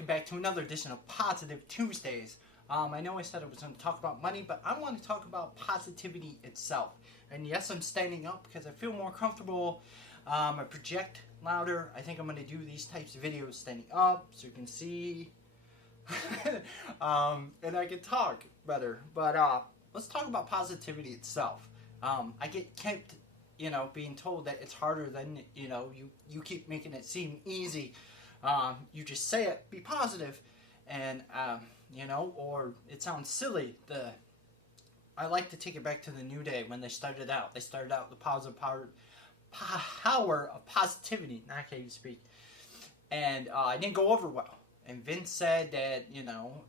welcome back to another edition of Positive Tuesdays. I know I said I was going to talk about money, but I want to talk about positivity itself. And yes, I'm standing up because I feel more comfortable. I project louder. I think I'm going to do these types of videos standing up so you can see. And I can talk better. But let's talk about positivity itself. I get kept, being told that it's harder than, you keep making it seem easy. You just say it, be positive, and or it sounds silly. I like to take it back to the New Day when they started out. They started out the positive power of positivity. I can't even speak, and it didn't go over well. And Vince said that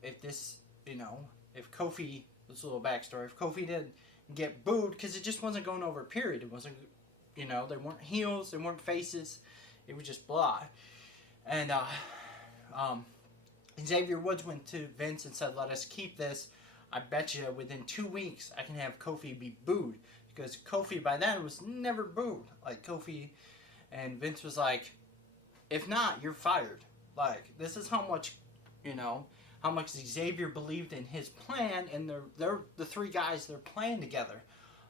if Kofi, this is a little backstory, if Kofi didn't get booed because it just wasn't going over. Period. It wasn't, they weren't heels, they weren't faces. It was just blah. And Xavier Woods went to Vince and said, let us keep this. I bet you within 2 weeks I can have Kofi be booed. Because Kofi by then was never booed. Like Kofi, and Vince was like, if not, you're fired. Like, this is how much, how much Xavier believed in his plan, and they're the three guys, they're playing together.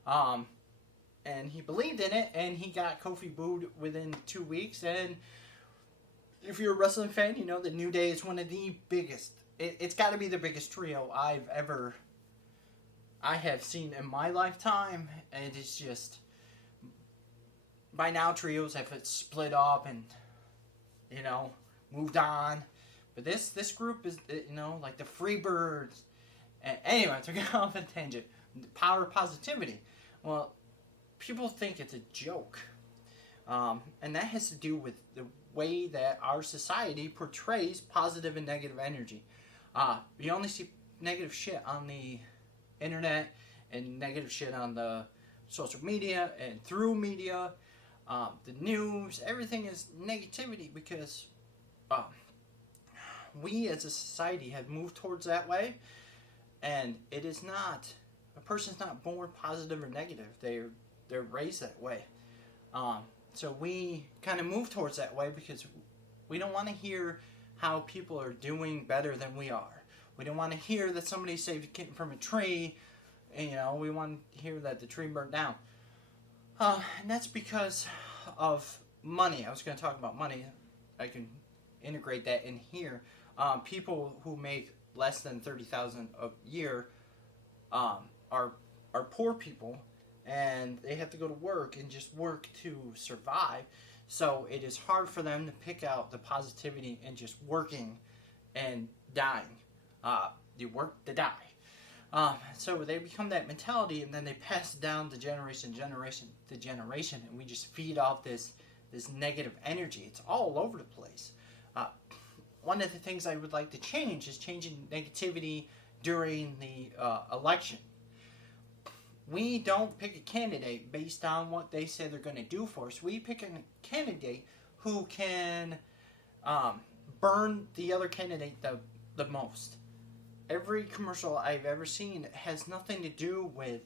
And he believed in it, and he got Kofi booed within 2 weeks, and if you're a wrestling fan, you know the New Day is one of the biggest. It's got to be the biggest trio I have seen in my lifetime. And it's just, by now trios have split up and moved on. But this group is like the Freebirds. And anyway, to get off a tangent, power of positivity. Well, people think it's a joke, and that has to do with the way that our society portrays positive and negative energy. We only see negative shit on the internet and negative shit on the social media and through media, the news. Everything is negativity because we as a society have moved towards that way, and it is not, a person's not born positive or negative. They're raised that way. So we kind of move towards that way because we don't want to hear how people are doing better than we are. We don't want to hear that somebody saved a kitten from a tree, and we want to hear that the tree burned down. And that's because of money. I was going to talk about money. I can integrate that in here. People who make less than $30,000 a year are poor people. And they have to go to work and just work to survive. So it is hard for them to pick out the positivity in just working and dying. You work to die. So they become that mentality, and then they pass it down to generation to generation, and we just feed off this negative energy. It's all over the place. One of the things I would like to change is changing negativity during the election. We don't pick a candidate based on what they say they're going to do for us. We pick a candidate who can burn the other candidate the most. Every commercial I've ever seen has nothing to do with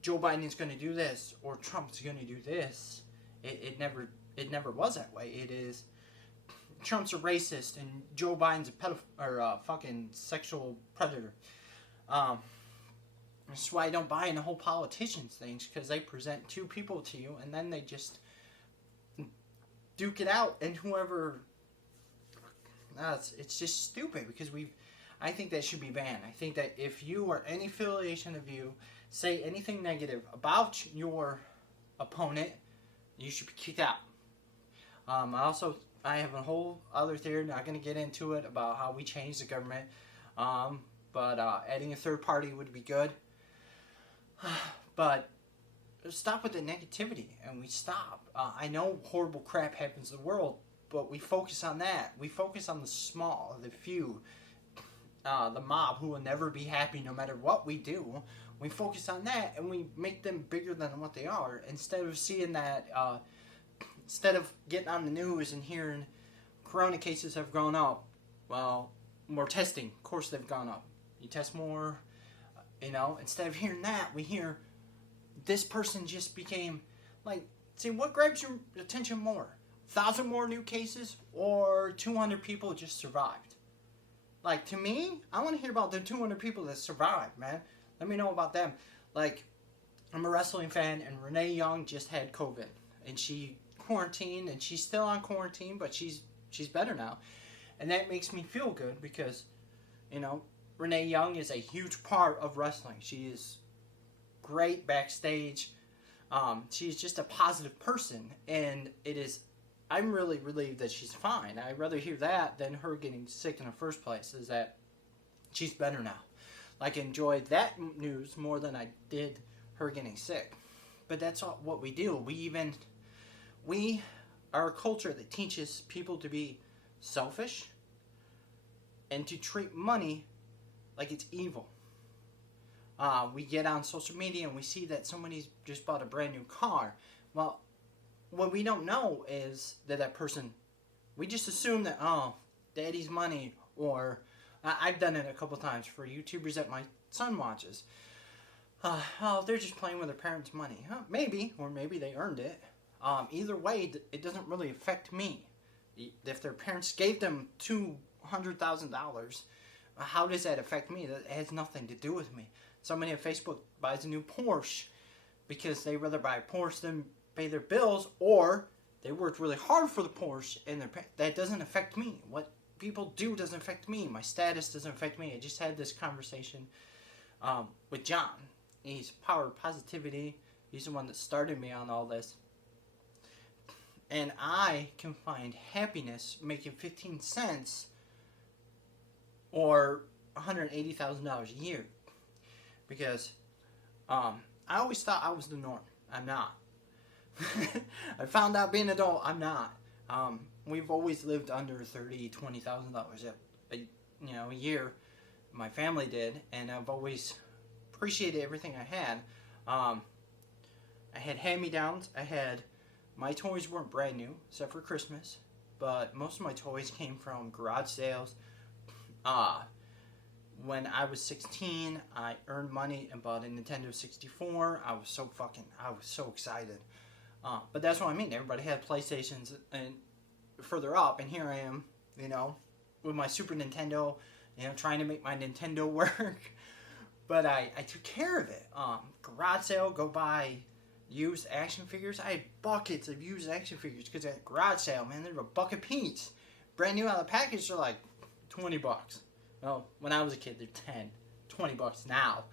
Joe Biden is going to do this or Trump's going to do this. It never was that way. It is Trump's a racist and Joe Biden's a pedophile or a fucking sexual predator. That's why I don't buy in the whole politicians things, because they present two people to you and then they just duke it out, and whoever, it's just stupid because I think that should be banned. I think that if you or any affiliation of you say anything negative about your opponent, you should be kicked out. I have a whole other theory, not going to get into it, about how we change the government, but adding a third party would be good. But stop with the negativity, and we stop. I know horrible crap happens in the world, but we focus on that. We focus on the small, the few, the mob who will never be happy no matter what we do. We focus on that, and we make them bigger than what they are, instead of seeing that, instead of getting on the news and hearing corona cases have gone up. Well, more testing, of course they've gone up. You test more. Instead of hearing that, we hear this person just became, like, see, what grabs your attention more? 1,000 more new cases or 200 people just survived? Like, to me, I want to hear about the 200 people that survived, man. Let me know about them. Like, I'm a wrestling fan, and Renee Young just had COVID, and she quarantined, and she's still on quarantine, but she's better now, and that makes me feel good because, you know, Renee Young is a huge part of wrestling. She is great backstage. She's just a positive person, and I'm really relieved that she's fine. I'd rather hear that than her getting sick in the first place, is that she's better now. Like, enjoyed that news more than I did her getting sick. But that's what we do. We are a culture that teaches people to be selfish and to treat money like it's evil. We get on social media and we see that somebody's just bought a brand new car. Well, what we don't know is that person, we just assume that, oh, daddy's money, or I've done it a couple times for YouTubers that my son watches. Oh, they're just playing with their parents' money. Huh, maybe, or maybe they earned it. Either way, it doesn't really affect me. If their parents gave them $200,000, how does that affect me? That has nothing to do with me. Somebody on Facebook buys a new Porsche because they rather buy a Porsche than pay their bills, or they worked really hard for the Porsche, and that doesn't affect me. What people do doesn't affect me. My status doesn't affect me. I just had this conversation with John. He's Power of Positivity. He's the one that started me on all this. And I can find happiness making 15 cents or $180,000 a year. Because I always thought I was the norm. I'm not. I found out being an adult, I'm not. We've always lived under $30,000, $20,000 a year. My family did, and I've always appreciated everything I had. I had hand-me-downs. My toys weren't brand new, except for Christmas, but most of my toys came from garage sales. When I was 16, I earned money and bought a Nintendo 64. I was so excited. But that's what I mean. Everybody had PlayStations and further up, and here I am, with my Super Nintendo, trying to make my Nintendo work. But I took care of it. Garage sale, go buy used action figures. I had buckets of used action figures because at garage sale, man, they're $1 a piece. Brand new out of the package, they're like $20. Well, when I was a kid, they're $20 now.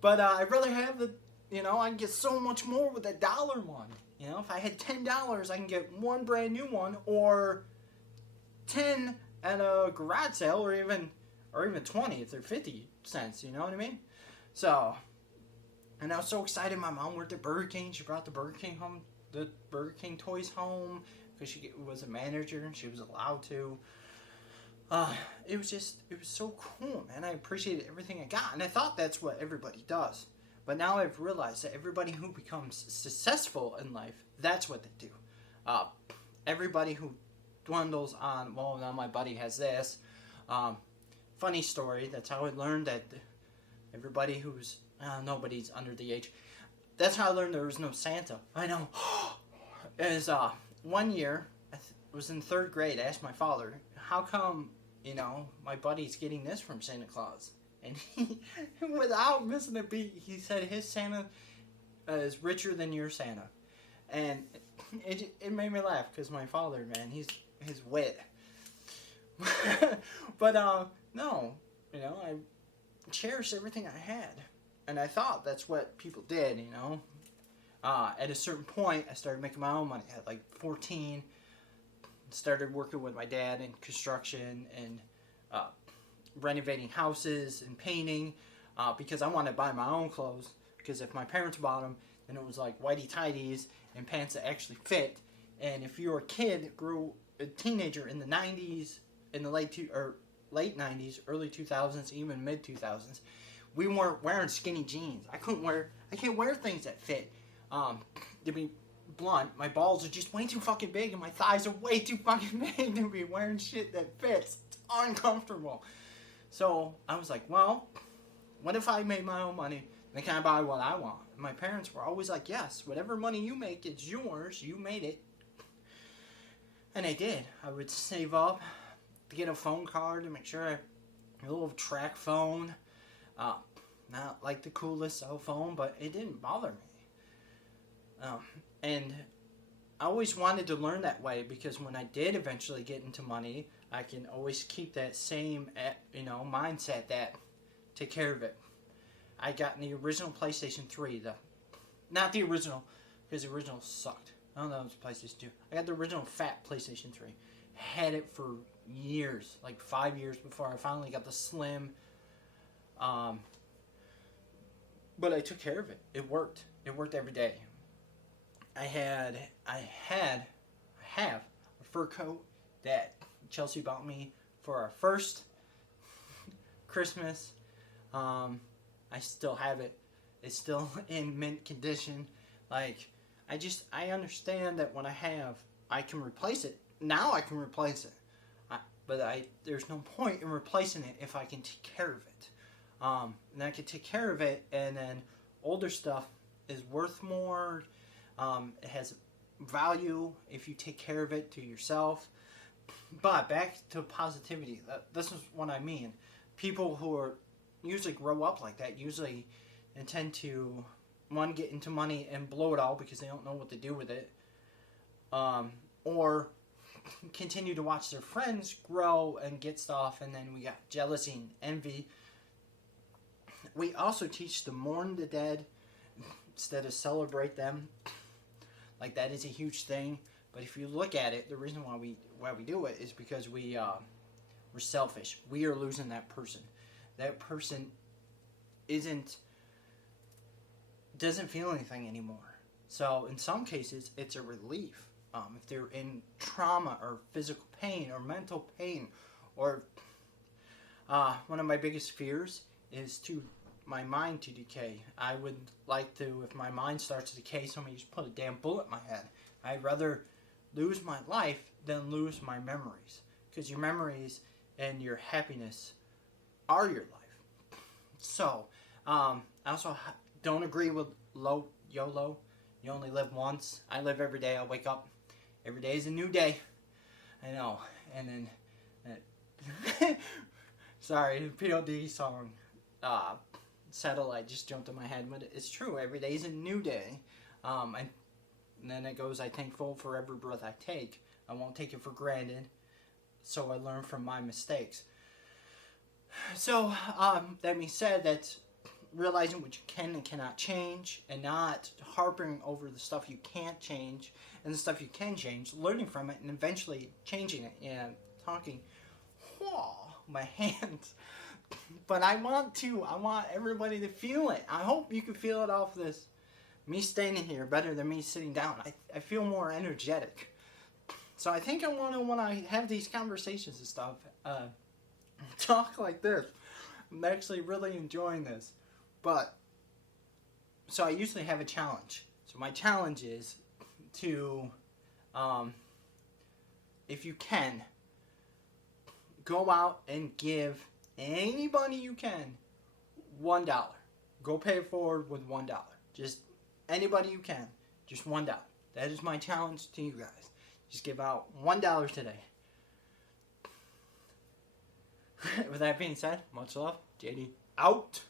But I'd rather have I can get so much more with that dollar one. If I had $10, I can get one brand new one, or 10 at a garage sale, or even 20 if they're 50 cents. You know what I mean? So, and I was so excited. My mom worked at Burger King. She brought the Burger King toys home because she was a manager and she was allowed to. It was so cool, man. I appreciated everything I got, and I thought that's what everybody does. But now I've realized that everybody who becomes successful in life, that's what they do. Everybody who dwindles on, well, now my buddy has this. Funny story, that's how I learned that everybody who's, nobody's under the age. That's how I learned there was no Santa. I know. Is one year, I was in 3rd grade, I asked my father, how come, my buddy's getting this from Santa Claus? And he, without missing a beat, he said his Santa is richer than your Santa. And it made me laugh because my father, man, his wit. But, no, I cherished everything I had. And I thought that's what people did, At a certain point, I started making my own money. At like 14, started working with my dad in construction and renovating houses and painting because I wanted to buy my own clothes, because if my parents bought them, then it was like whitey tighties and pants that actually fit. And if you were a teenager in the 90s, in the late 90s, early 2000s, even mid 2000s, we weren't wearing skinny jeans. I can't wear things that fit. To be blunt, my balls are just way too fucking big and my thighs are way too fucking big to be wearing shit that fits. It's uncomfortable. So I was like, well, what if I made my own money? Then can I buy what I want? And my parents were always like, yes, whatever money you make, it's yours. You made it. And I did. I would save up to get a phone card to make sure a little track phone. Not like the coolest cell phone, but it didn't bother me. And I always wanted to learn that way, because when I did eventually get into money, I can always keep that same, mindset that take care of it. I got the original PlayStation 3, not the original, because the original sucked. I don't know, it was PlayStation 2. I got the original fat PlayStation 3. Had it for years, like 5 years before I finally got the slim. But I took care of it. It worked. It worked every day. I have a fur coat that Chelsea bought me for our first Christmas. I still have it. It's still in mint condition. Like, I understand that when I can replace it. Now I can replace it. But there's no point in replacing it if I can take care of it. And I can take care of it, and then older stuff is worth more. It has value if you take care of it to yourself. But back to positivity. This is what I mean. People who are usually grow up like that usually intend to, one, get into money and blow it all because they don't know what to do with it. Or continue to watch their friends grow and get stuff, and then we got jealousy and envy. We also teach to mourn the dead instead of celebrate them. Like, that is a huge thing. But if you look at it, the reason why we do it is because we're selfish. We are losing that person. That person doesn't feel anything anymore. So in some cases, it's a relief. If they're in trauma or physical pain or mental pain, or one of my biggest fears is my mind to decay. I would like to, if my mind starts to decay, somebody just put a damn bullet in my head. I'd rather lose my life than lose my memories, because your memories and your happiness are your life. So, I also don't agree with YOLO. You only live once. I live every day. I wake up. Every day is a new day. I know. And then, sorry, the POD song, Satellite just jumped in my head, but it's true. Every day is a new day. And then it goes, I'm thankful for every breath I take. I won't take it for granted. So I learn from my mistakes. So, that being said, that's realizing what you can and cannot change, and not harping over the stuff you can't change and the stuff you can change, learning from it and eventually changing it. And talking, my hands. But I want everybody to feel it. I hope you can feel it off this. Me standing here better than me sitting down. I feel more energetic. So I think I want to, when I have these conversations and stuff, talk like this. I'm actually really enjoying this. So I usually have a challenge. So my challenge is to, if you can, go out and give anybody you can $1. Go pay it forward with $1. Just anybody you can. Just $1. That is my challenge to you guys. Just give out $1 today. With that being said, much love. JD out.